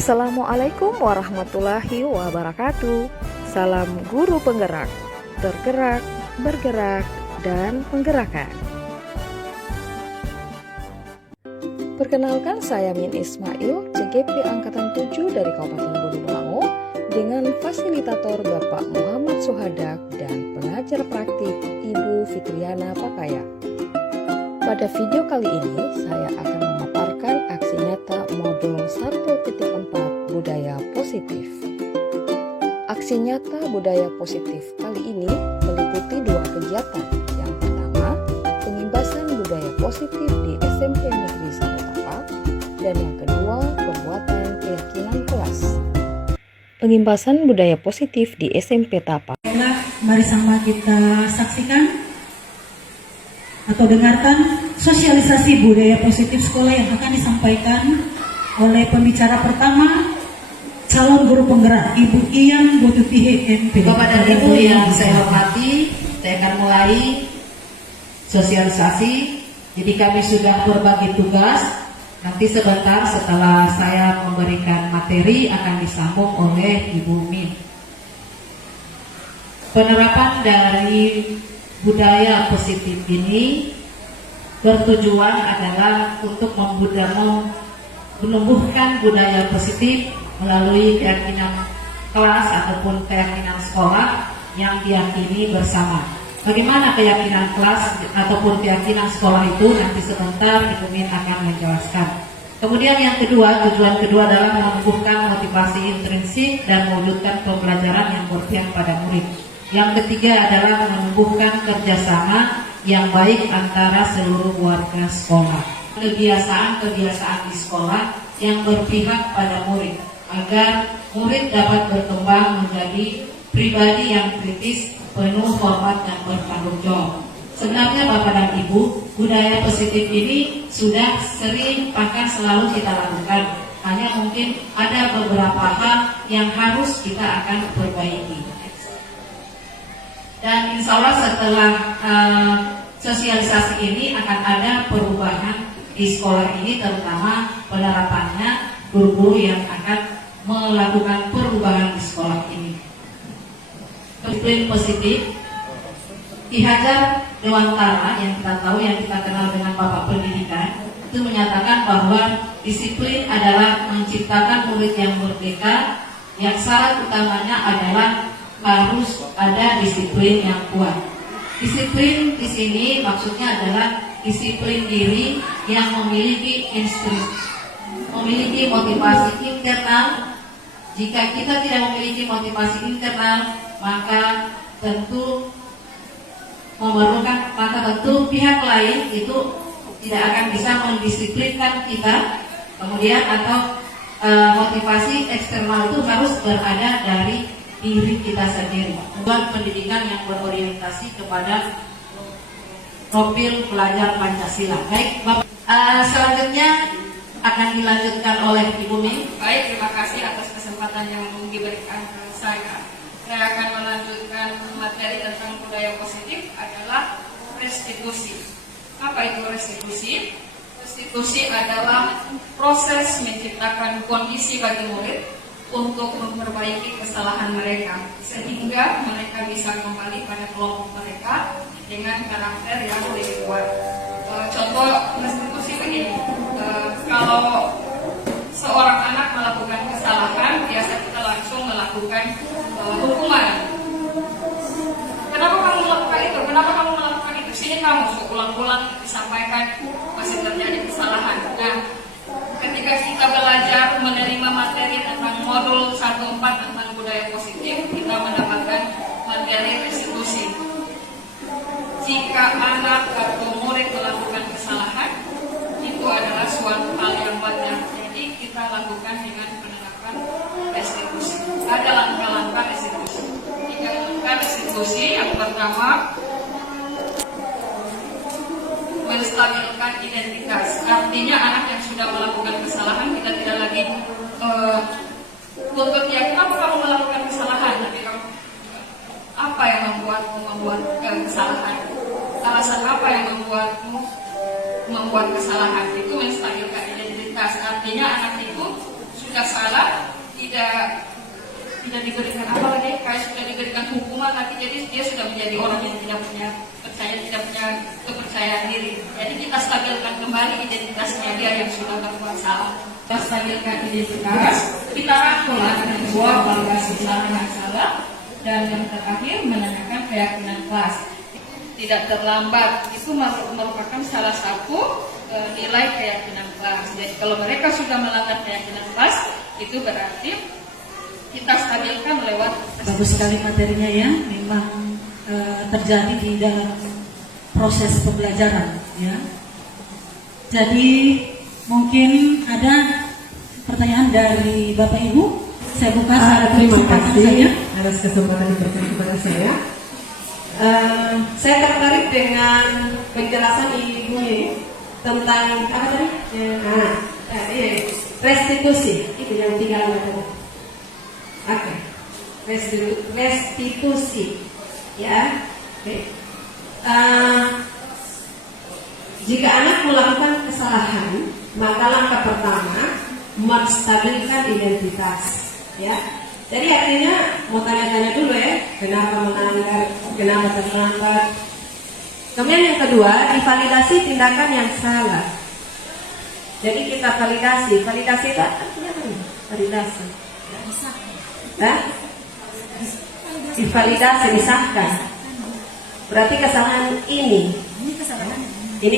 Assalamualaikum warahmatullahi wabarakatuh. Salam guru penggerak, tergerak, bergerak, dan menggerakkan. Perkenalkan, saya Min Ismail, CGP Angkatan 7 dari Kabupaten Bodolango, dengan fasilitator Bapak Muhammad Suhadak dan pengajar praktik Ibu Fitriana Pakaya. Pada video kali ini, saya akan memaparkan aksi nyata modul 1.4 budaya positif. Aksi nyata budaya positif kali ini meliputi dua kegiatan. Yang pertama, pengimbasan budaya positif di SMP Negeri 1 Tapak, dan yang kedua, pembuatan keyakinan kelas. Pengimbasan budaya positif di SMP Tapak. Mari sama kita saksikan atau dengarkan sosialisasi budaya positif sekolah yang akan disampaikan oleh pembicara pertama, calon guru penggerak Ibu Iyang Botutihe MP. Bapak dan Ibu yang saya hormati, saya akan mulai sosialisasi. Jadi kami sudah berbagi tugas. Nanti sebentar setelah saya memberikan materi akan disambung oleh Ibu Min. Penerapan dari budaya positif ini bertujuan adalah untuk menumbuhkan budaya positif melalui keyakinan kelas ataupun keyakinan sekolah yang diyakini bersama. Bagaimana keyakinan kelas ataupun keyakinan sekolah itu nanti sebentar Ibu Min akan menjelaskan. Kemudian yang kedua, tujuan kedua adalah menumbuhkan motivasi intrinsik dan mewujudkan pembelajaran yang berpihak pada murid. Yang ketiga adalah menumbuhkan kerjasama yang baik antara seluruh warga sekolah. Kebiasaan-kebiasaan di sekolah yang berpihak pada murid, agar murid dapat berkembang menjadi pribadi yang kritis, penuh hormat dan bertanggung jawab. Sebenarnya Bapak dan Ibu, budaya positif ini sudah sering bahkan selalu kita lakukan. Hanya mungkin ada beberapa hal yang harus kita akan perbaiki. Dan insya Allah setelah sosialisasi ini akan ada perubahan di sekolah ini, terutama penerapannya guru-guru yang akan melakukan perubahan di sekolah ini. Disiplin positif, Ki Hajar Dewantara yang kita tahu, yang kita kenal dengan Bapak Pendidikan, itu menyatakan bahwa disiplin adalah menciptakan murid yang merdeka, yang syarat utamanya adalah harus ada disiplin yang kuat. Disiplin di sini maksudnya adalah disiplin diri yang memiliki motivasi internal. Jika kita tidak memiliki motivasi internal, maka tentu pihak lain itu tidak akan bisa mendisiplinkan kita. Kemudian atau motivasi eksternal itu harus berada dari diri kita sendiri. Buat pendidikan yang berorientasi kepada profil pelajar Pancasila. Baik, Bapak. Selanjutnya akan dilanjutkan oleh Ibu Min. Baik, terima kasih atas kesempatan yang diberikan ke saya. Saya akan melanjutkan materi tentang budaya positif adalah restitusi. Apa itu restitusi? Restitusi adalah proses menciptakan kondisi bagi murid untuk memperbaiki kesalahan mereka, sehingga mereka bisa kembali pada kelompok mereka dengan karakter yang lebih kuat. Contoh restitusi begini, kalau seorang anak melakukan kesalahan, biasa kita langsung melakukan hukuman. Kenapa kamu melakukan itu? Kenapa kamu melakukan itu? Sini kamu, ulang-ulang disampaikan masih terjadi kesalahan. Nah, ketika kita belajar menerima materi tentang modul 1.4 tentang budaya positif, kita mendapatkan materi restitusi. Jika anak atau murid melakukan kesalahan, itu adalah suatu hal yang wajar. Jadi kita lakukan dengan penerapan restitusi. Ada langkah-langkah restitusi. Jika langkah restitusi yang pertama, menstabilkan identitas. Artinya anak yang sudah melakukan kesalahan, kita tidak lagi tuntut ya, kenapa kamu melakukan kesalahan? Tapi kamu, apa yang membuat kesalahan? Alasan apa yang membuat kesalahan? Itu menstabilkan identitas. Artinya anak itu sudah salah, tidak diberikan apa lagi, kayak sudah diberikan hukuman nanti, jadi dia sudah menjadi orang yang tidak punya kepercayaan diri. Jadi kita stabilkan kembali identitasnya dia yang sudah bermasalah. Kita stabilkan identitas, kita rangkul anak sebuah validasi yang salah, dan yang terakhir menanyakan keyakinan kelas. Tidak terlambat itu merupakan salah satu nilai keyakinan kelas. Jadi kalau mereka sudah melanggar keyakinan kelas, itu berarti kita stabilkan lewat. Bagus sekali materinya ya, memang terjadi di dalam proses pembelajaran ya. Jadi mungkin ada pertanyaan dari Bapak Ibu. Saya buka terima kasih saja. atas kesempatan diberikan kepada saya. Saya tertarik dengan penjelasan Ibu ini tentang apa tadi? Restitusi. Itu yang tinggal tadi. Oke. Restitusi. Ya. Baik. Jika anak melakukan kesalahan, maka langkah pertama menstabilkan identitas. Ya. Jadi artinya mau tanya-tanya dulu ya, kenapa melanggar, kenapa terlambat. Kemudian yang kedua, divalidasi tindakan yang salah. Jadi kita validasi itu artinya apa? Validasi. Divalidasi, disahkan. Berarti kesalahan ini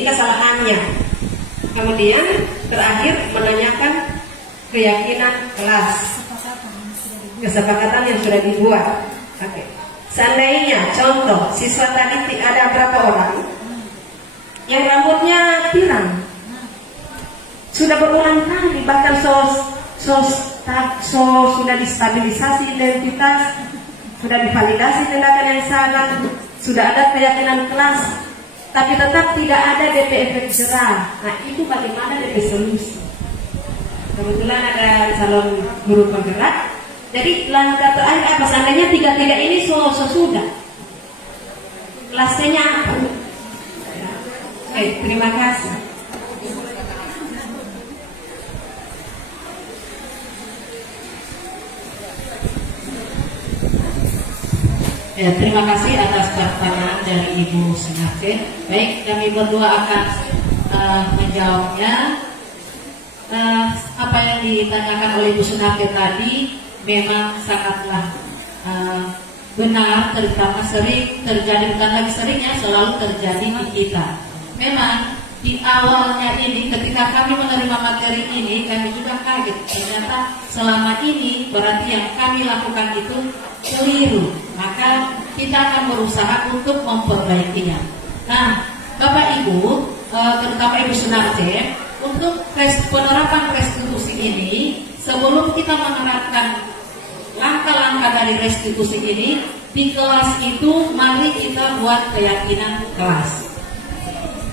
kesalahannya. Kemudian terakhir menanyakan keyakinan kelas. Kesepakatan yang sudah dibuat. Oke. Seandainya contoh siswa tadi ada berapa orang yang rambutnya pirang, sudah berulang kali, bahkan sudah distabilisasi identitas, sudah divalidasi tindakan yang salah, sudah ada keyakinan kelas, tapi tetap tidak ada DP efek jerah. Nah itu bagaimana DP solusi? Kebetulan ada calon guru penggerak. Jadi langkah terakhir apa? Seandainya tiga ini sudah kelasnya apa? Terima kasih. Ya, terima kasih atas pertanyaan dari Ibu Sunarce. Baik, kami berdua akan menjawabnya. Apa yang ditanyakan oleh Ibu Sunarce tadi memang sangatlah benar, terutama sering terjadi, bukan lagi seringnya, selalu terjadi di kita. Memang di awalnya ini ketika kami menerima materi ini, kami juga kaget, ternyata selama ini berarti yang kami lakukan itu keliru. Maka kita akan berusaha untuk memperbaikinya. Nah, Bapak Ibu, terutama Ibu Sunarce, untuk penerapan restitusi ini, sebelum kita menerapkan langkah-langkah dari restitusi ini, di kelas itu mari kita buat keyakinan kelas.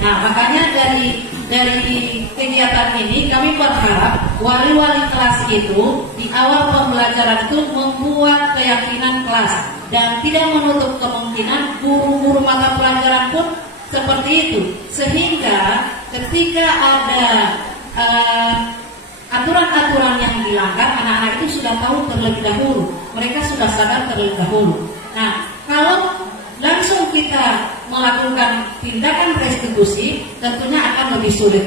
Nah, makanya dari kegiatan ini kami berharap wali-wali kelas itu di awal pembelajaran itu membuat keyakinan kelas, dan tidak menutup kemungkinan guru-guru mata pelajaran pun seperti itu, sehingga ketika ada aturan-aturan yang dilanggar, anak-anak itu sudah tahu terlebih dahulu, mereka sudah sadar terlebih dahulu. Nah, kalau langsung kita melakukan tindakan restitusi, tentunya akan lebih sulit.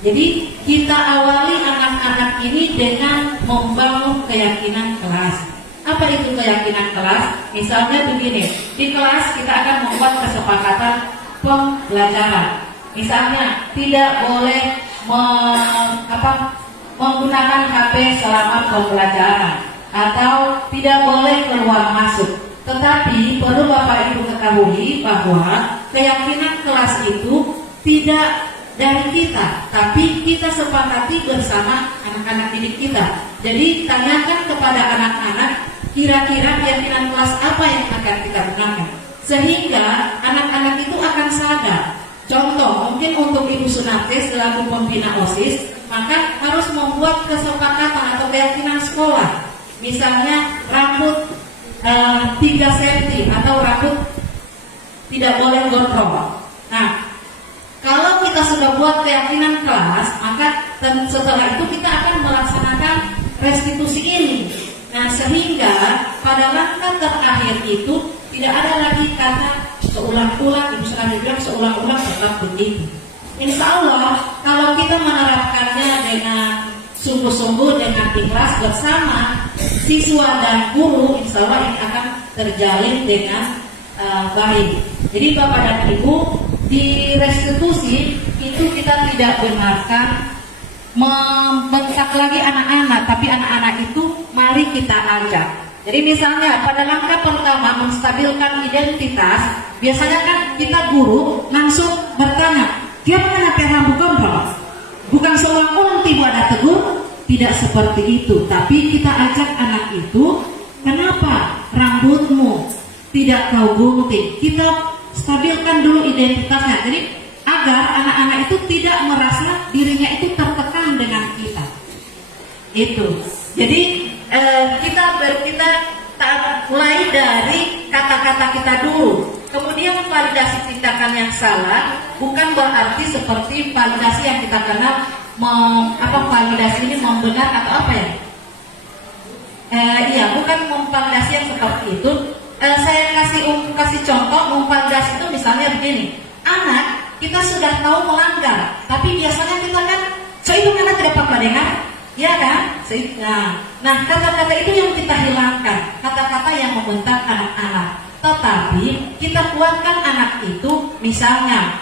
Jadi kita awali anak-anak ini dengan membangun keyakinan kelas. Apa itu keyakinan kelas? Misalnya begini, di kelas kita akan membuat kesepakatan pembelajaran. Misalnya tidak boleh menggunakan HP selama pembelajaran, atau tidak boleh keluar masuk. Tetapi perlu Bapak Ibu ketahui bahwa keyakinan kelas itu tidak dari kita, tapi kita sepakati bersama anak-anak didik kita. Jadi tanyakan kepada anak-anak, kira-kira keyakinan kelas apa yang akan kita gunakan, sehingga anak-anak itu akan sadar. Contoh, mungkin untuk Ibu Sunarce selaku pembina OSIS, maka harus membuat kesepakatan atau keyakinan sekolah. Misalnya rambut 3 cm atau rambut tidak boleh gondrong. Nah, kalau kita sudah buat keyakinan kelas, maka setelah itu kita akan melaksanakan restitusi ini. Nah, sehingga pada langkah terakhir itu tidak ada lagi kata seulang-ulang, Ibu Selamat bilang seulang-ulang tetap begitu. Insya Allah kalau kita menerapkannya dengan sungguh-sungguh, dengan ikhlas bersama siswa dan guru, insya Allah ini akan terjalin dengan baik. Jadi Bapak dan Ibu, di restitusi itu kita tidak benarkan membentak lagi anak-anak, tapi anak-anak itu mari kita ajak. Jadi misalnya pada langkah pertama menstabilkan identitas, biasanya kan kita guru langsung bertanya, dia mana rambut gondrong? Bukan seulang-ulang tiba ada tegur, tidak seperti itu. Tapi kita ajak anak itu, kenapa rambutmu tidak kau gunting? Kita stabilkan dulu identitasnya. Jadi agar anak-anak itu tidak merasa dirinya itu tertekan dengan kita. Itu. Jadi kita mulai dari kata-kata kita dulu. Kemudian validasi tindakan yang salah bukan berarti seperti validasi yang kita kenal validasi ini membenar atau apa ya? Iya, bukan memvalidasi yang seperti itu. Saya kasih contoh memvalidasi itu misalnya begini. Anak kita sudah tahu melanggar, tapi biasanya kita kan itu karena tidak apa-apa dengar, ya kan? Nah, kata-kata itu yang kita hilangkan, kata-kata yang membentak anak-anak. Tetapi kita kuatkan anak itu, misalnya,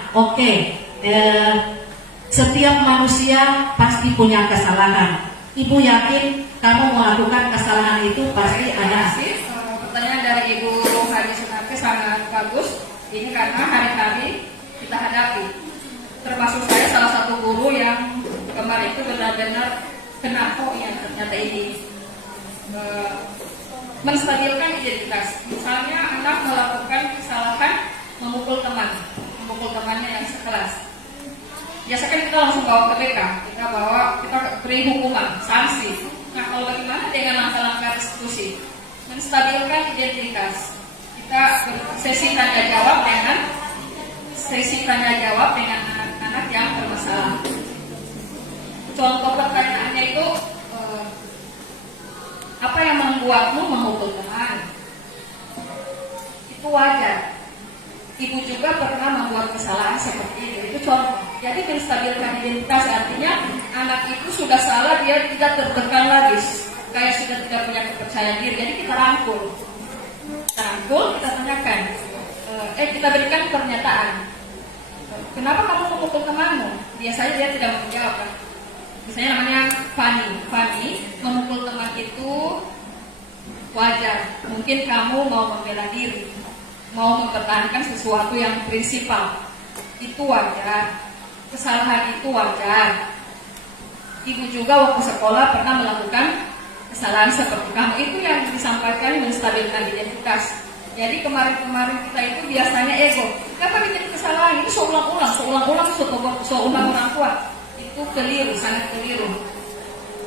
setiap manusia pasti punya kesalahan. Ibu yakin kamu melakukan kesalahan itu pasti ada. Pertanyaan dari Ibu Haji Sunarti sangat bagus. Ini karena hari-hari kita hadapi. Termasuk saya salah satu guru yang kemarin itu benar-benar kena yang ternyata ini menstabilkan identitas. Misalnya anak melakukan kesalahan memukul temannya yang sekelas. Biasanya kita langsung bawa ke BK, kita beri hukuman, sanksi. Nah, kalau bagaimana dengan langkah-langkah restitusi? Menstabilkan identitas. Kita sesi tanya jawab dengan anak-anak yang bermasalah. Contoh pertanyaannya itu, apa yang membuatmu memukul teman? Itu wajar. Ibu juga pernah membuat kesalahan seperti itu contoh. Jadi menstabilkan identitas artinya anak itu sudah salah, dia tidak tertekan lagi, kayak sudah tidak punya kepercayaan diri. Jadi kita rangkul, kita tanyakan, kita berikan pernyataan. Kenapa kamu memukul temanmu? Biasanya dia tidak menjawab. Misalnya namanya Fanny memukul teman itu wajar. Mungkin kamu mau membela diri, mau mempertahankan sesuatu yang prinsipal, itu wajar. Kesalahan itu wajar. Ibu juga waktu sekolah pernah melakukan kesalahan seperti kamu. Itu yang disampaikan menstabilkan identitas. Jadi kemarin kita itu biasanya ego. Kenapa bikin kesalahan? Itu seulang-ulang orang tua. Itu keliru, sangat keliru.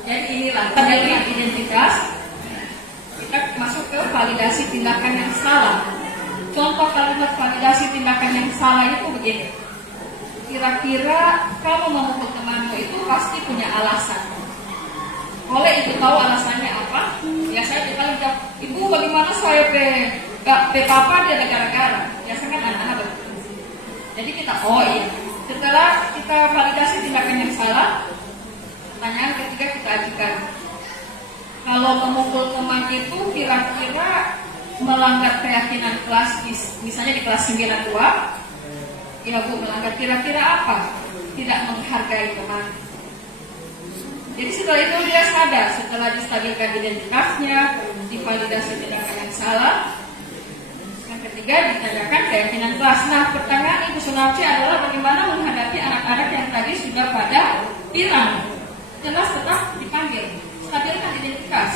Jadi inilah pendidikan identitas. Kita masuk ke validasi tindakan yang salah. Contoh kalimat validasi tindakan yang salah itu begini. Kira-kira kamu memukul temanmu itu pasti punya alasan. Oleh ibu tahu alasannya apa? Biasanya kita jawab, ibu bagaimana saya papa dia ada gara-gara. Biasanya kan anak-anak begitu. Jadi kita iya. Setelah kita validasi tindakan yang salah, pertanyaan ketiga kita ajukan. Kalau memukul teman itu kira-kira melanggar keyakinan kelas, misalnya di kelas 92, ya Bu, melanggar kira-kira apa? Tidak menghargai teman. Jadi setelah itu dia sadar, setelah distabilkan identitasnya, divalidasi tindakan yang salah. Yang ketiga ditanyakan keyakinan kelas. Nah, pertanyaan Ibu Sunarti adalah bagaimana menghadapi anak-anak yang tadi sudah pada pirang. Jelas tetap dipanggil, stabilkan identitas.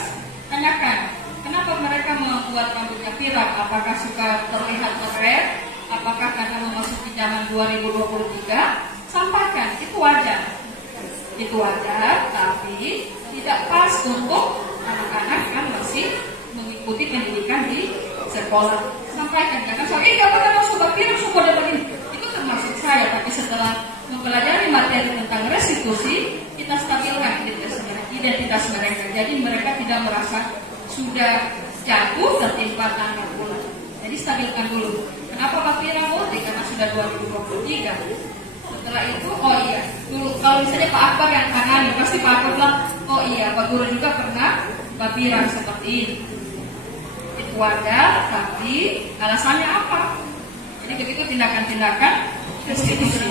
Tanyakan, kenapa mereka membuat rambutnya pirang? Apakah suka terlihat keren? Apakah karena memasuki zaman 2023? Sampaikan, itu wajar. Itu wajar, tapi tidak pas untuk anak-anak yang masih mengikuti pendidikan di sekolah. Sampaikan, jangan soalnya kamu memang suka pirang, suka begini. Itu termasuk saya, tapi setelah mempelajari materi tentang restitusi, kita stabilkan identitas negara kita. identitas mereka. Jadi mereka tidak merasa sudah jatuh tertimpa tangga pula. Jadi stabilkan dulu. Kenapa Pak Fira boleh? Karena sudah 2023. Setelah itu, oh iya, dulu kalau misalnya Pak Akbar yang tangani, pasti Pak Akbar bilang, oh iya, Pak Guru juga pernah Pak Fira seperti ini. Itu wajar, tapi alasannya apa? Jadi begitu tindakan-tindakan restitusi.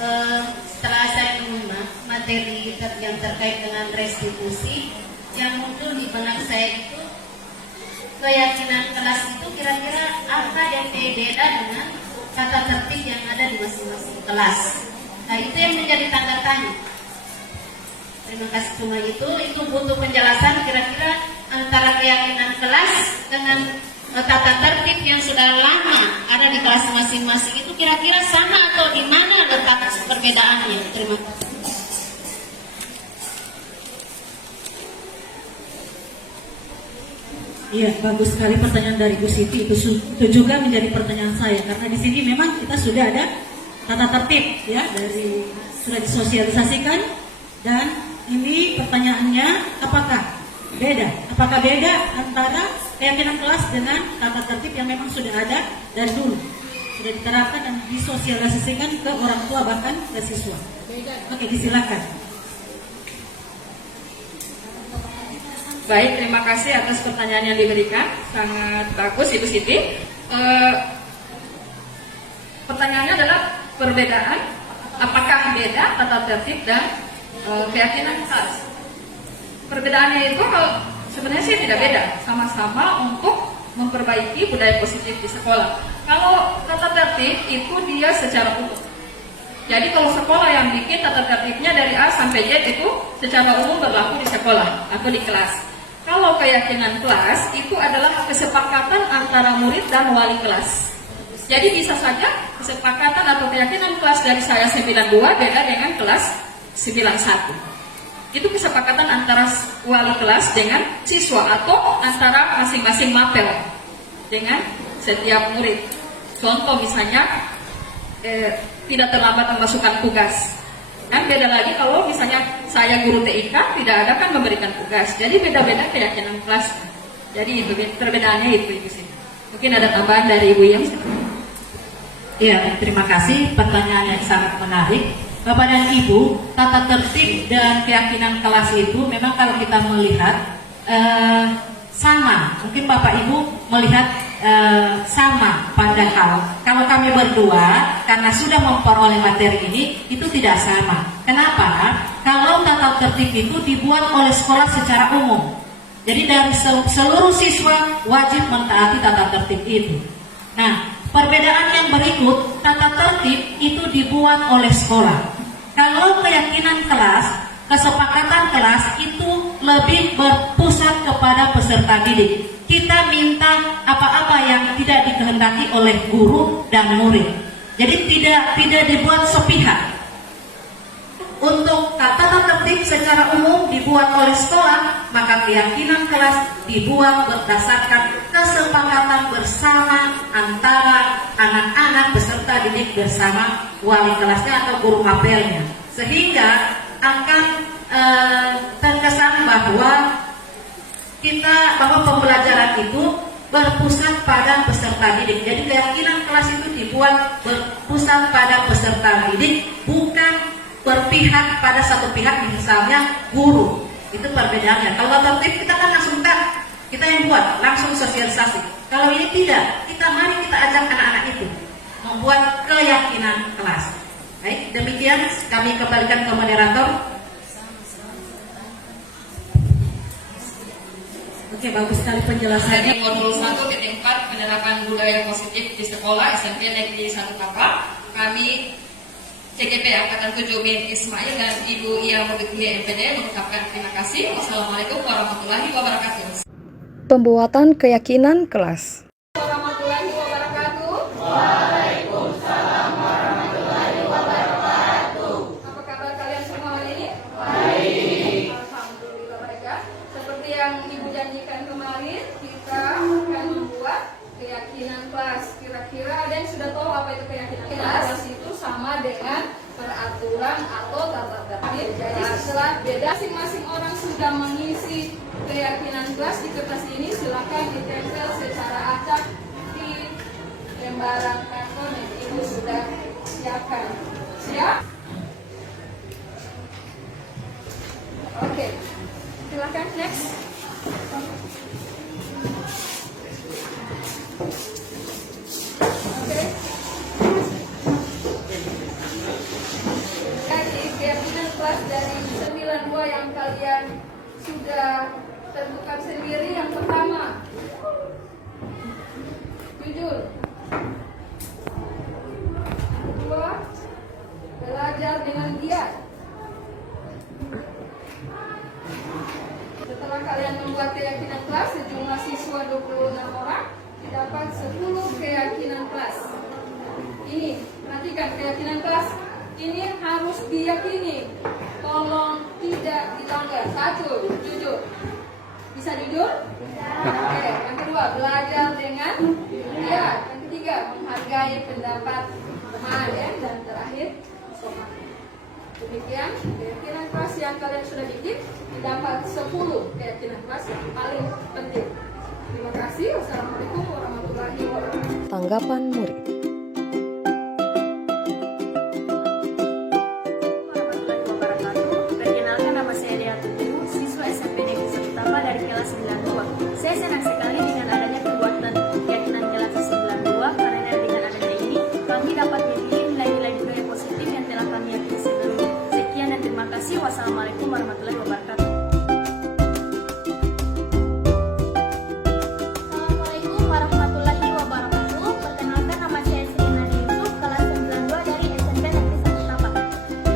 Setelah saya menyimak materi yang terkait dengan restitusi, yang muncul di benak saya itu keyakinan kelas itu kira-kira apa yang beda dengan tata tertib yang ada di masing-masing kelas. Nah, itu yang menjadi tanda tanya. Terima kasih, cuma itu butuh penjelasan kira-kira antara keyakinan kelas dengan tata tertib yang sudah lama ada di kelas masing-masing itu kira-kira sama atau di mana letak perbedaannya. Terima kasih. Iya, bagus sekali pertanyaan dari Bu Siti. Itu juga menjadi pertanyaan saya karena di sini memang kita sudah ada tata tertib ya, dari sudah disosialisasikan, dan ini pertanyaannya apakah beda? Apakah beda antara keyakinan kelas dengan tata tertib yang memang sudah ada dari dulu, sudah diterapkan dan disosialisasikan ke orang tua bahkan ke siswa? Oke, disilakan. Baik, terima kasih atas pertanyaan yang diberikan. Sangat bagus Ibu Siti. Pertanyaannya adalah perbedaan, apakah beda tata tertib dan keyakinan kelas? Perbedaannya itu sebenarnya sih tidak beda, sama-sama untuk memperbaiki budaya positif di sekolah. Kalau tata tertib itu dia secara umum. Jadi kalau sekolah yang bikin tata tertibnya dari A sampai Z itu secara umum berlaku di sekolah atau di kelas. Kalau keyakinan kelas itu adalah kesepakatan antara murid dan wali kelas. Jadi bisa saja kesepakatan atau keyakinan kelas dari saya 92 beda dengan kelas 91. Itu kesepakatan antara wali kelas dengan siswa atau antara masing-masing mapel dengan setiap murid. Contoh misalnya tidak terlambat memasukkan tugas. Dan beda lagi kalau misalnya saya guru TIK tidak ada kan memberikan tugas. Jadi beda-beda keyakinan kelas. Jadi itu perbedaannya itu sih. Mungkin ada tambahan dari Ibu Yang. Iya, terima kasih. Pertanyaan yang sangat menarik. Bapak dan Ibu, tata tertib dan keyakinan kelas itu memang kalau kita melihat sama. Mungkin Bapak Ibu melihat sama, padahal kalau kami berdua karena sudah memperoleh materi ini itu tidak sama. Kenapa? Kalau tata tertib itu dibuat oleh sekolah secara umum, jadi dari seluruh siswa wajib mentaati tata tertib itu. Nah, perbedaan yang berikut, tata tertib itu dibuat oleh sekolah. Kalau keyakinan kelas, kesepakatan kelas itu lebih berpusat kepada peserta didik. Kita minta apa-apa yang tidak dikehendaki oleh guru dan murid. Jadi tidak dibuat sepihak. Untuk tata tertib secara umum dibuat oleh sekolah, maka keyakinan kelas dibuat berdasarkan kesepakatan bersama antara anak-anak peserta didik bersama wali kelasnya atau guru mapelnya. Sehingga akan terkesan bahwa pembelajaran itu berpusat pada peserta didik. Jadi keyakinan kelas itu dibuat berpusat pada peserta didik, bukan berpihak pada satu pihak, misalnya guru. Itu perbedaannya. Kalau tertib kita kan langsung kita yang buat, langsung sosialisasi. Kalau ini tidak, mari kita ajak anak-anak itu membuat keyakinan kelas. Baik, demikian kami kembalikan ke moderator. Oke, bagus sekali penjelasannya. Jadi modul 1.4 penerapan budaya positif di sekolah SMP Negeri 1 Kapal. Kami CGP Angkatan 7 bin Ismail dan Ibu Ia Mubikmi MPD mengucapkan terima kasih. Wassalamualaikum warahmatullahi wabarakatuh. Pembuatan keyakinan kelas. Warahmatullahi wabarakatuh. Waalaikumsalam warahmatullahi wabarakatuh. Apa kabar kalian semua hari ini? Baik. Alhamdulillah baik ya. Seperti yang Ibu janjikan kemarin, kita akan membuat keyakinan kelas. Kira-kira ada yang sudah tahu apa itu keyakinan kelas? Kelas itu sama dengan peraturan atau tata tertib Ini jadi setelah beda masing-masing orang sudah mengisi keyakinan kelas di kertas ini, silakan ditempel secara acak di lembaran karton yang Ibu sudah siapkan. Siap? Oke, silakan next. Oke. Jadi keyakinan kelas dari 92 yang kalian sudah tentukan sendiri, yang pertama, jujur. Kedua, belajar dengan giat. Setelah kalian membuat keyakinan kelas, sejumlah siswa 26 orang didapat 10 keyakinan kelas. Ini, perhatikan keyakinan kelas ini harus diyakini. Tolong tidak dilanggar. 1, jujur. Bisa jujur? Oke. Yang kedua, belajar dengan giat. Yang ketiga, menghargai pendapat teman, ya. Dan terakhir, sopan. Demikian keyakinan kelas yang kalian sudah bikin, didapat 10 keyakinan kelas yang paling penting. Terima kasih. Wassalamualaikum warahmatullahi wabarakatuh. Tanggapan murid. Warahmatullahi wabarakatuh. Perkenalkan, nama saya Dea Tuju, siswa SMP Negeri 1 Tapa dari kelas 92. Saya senang sekali dengan adanya pembuatan keyakinan kelas 92 karena dengan adanya ini kami dapat memilih nilai-nilai budaya positif yang telah kami yakini sebelumnya. Sekian dan terima kasih. Wassalamualaikum warahmatullahi wabarakatuh. Assalamualaikum warahmatullahi wabarakatuh. Perkenalkan, nama saya Sri Nadi Yusuf, kelas 92 dari SMP Negeri 1 Tapak.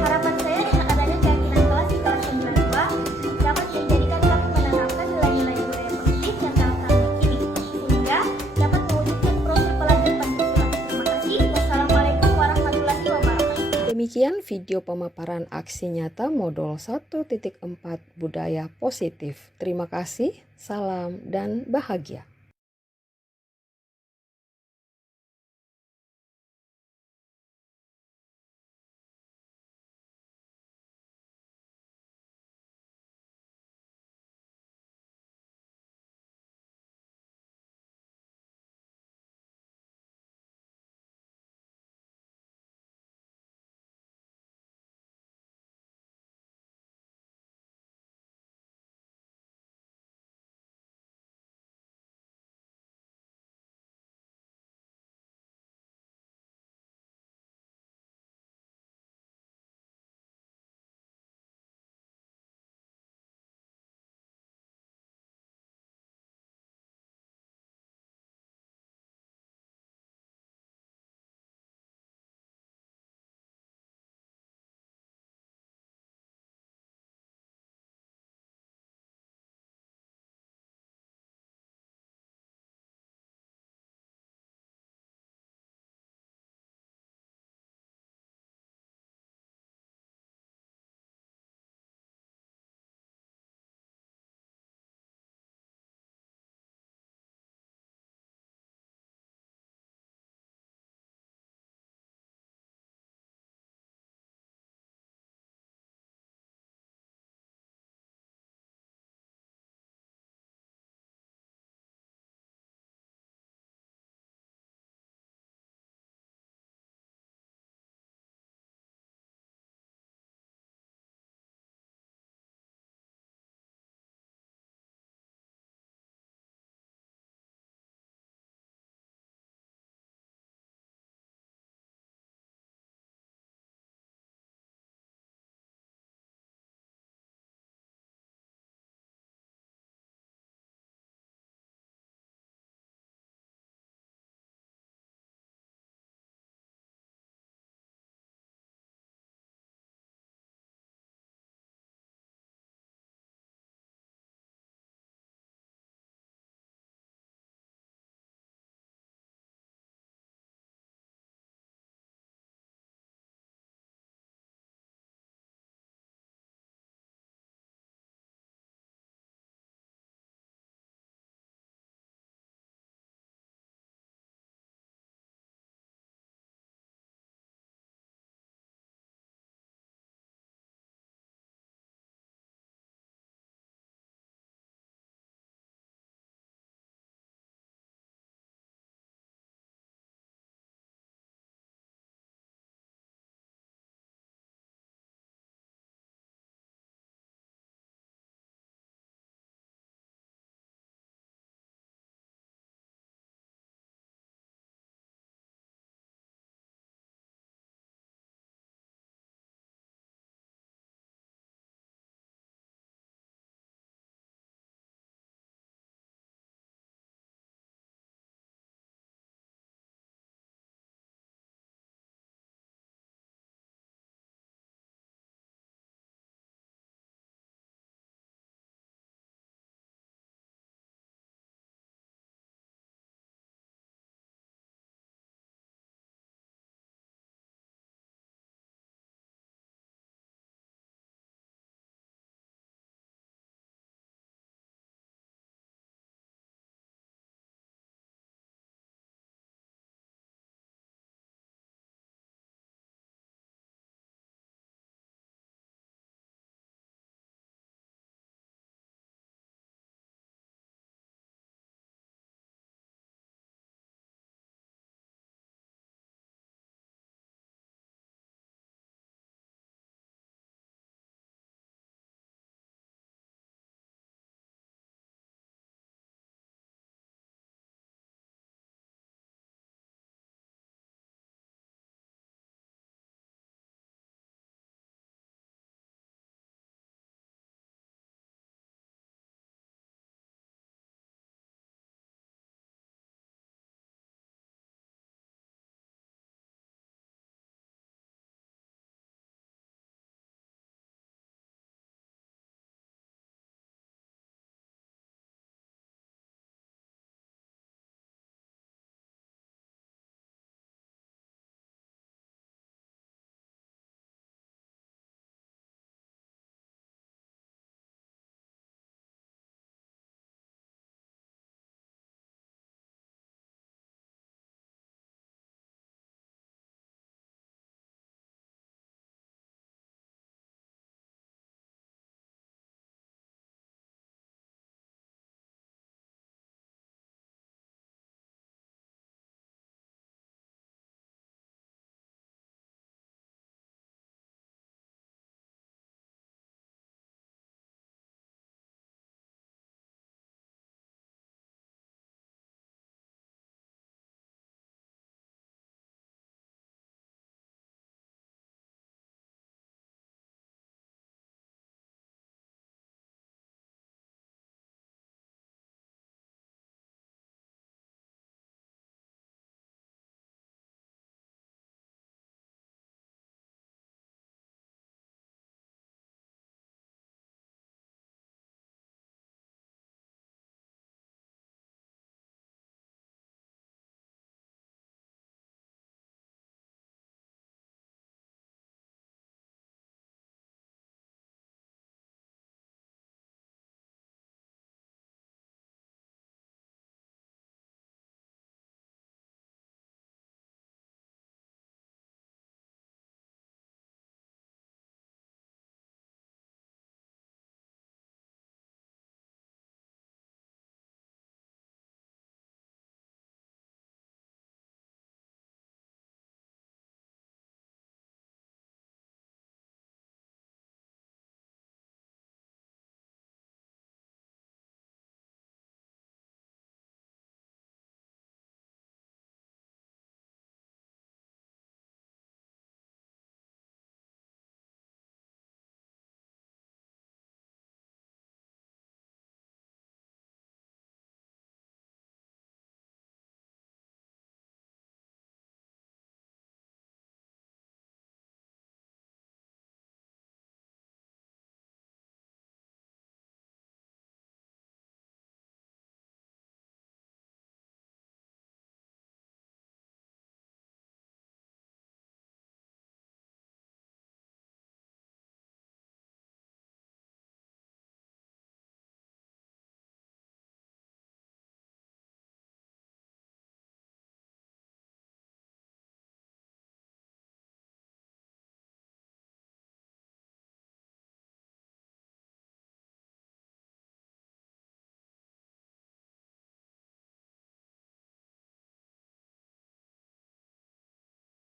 Harapan saya dengan adanya keyakinan kelas di kelas 92 dapat menjadikan kami menanamkan nilai-nilai budaya positif yang telah kami yakini, sehingga dapat mewujudkan profil pelajar Pancasila. Terima kasih. Wassalamualaikum warahmatullahi wabarakatuh. Demikian video pemaparan aksi nyata modul 1.4 budaya positif. Terima kasih, salam, dan bahagia.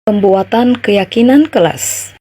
Pembuatan keyakinan kelas.